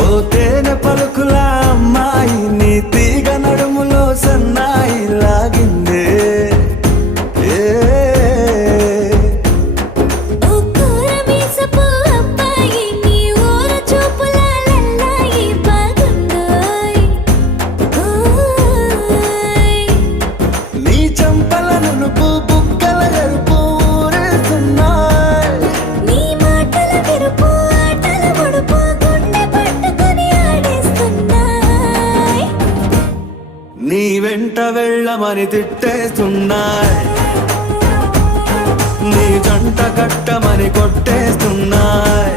ఓ తేనె పలుకుల అమ్మాయి నీ తీగ నడుములో సన్నాయి లాగిందే నీ వెంట వెళ్ళమని తిట్టేస్తున్నాయ్, నీ జంట కట్టమని కొట్టేస్తున్నాయ్.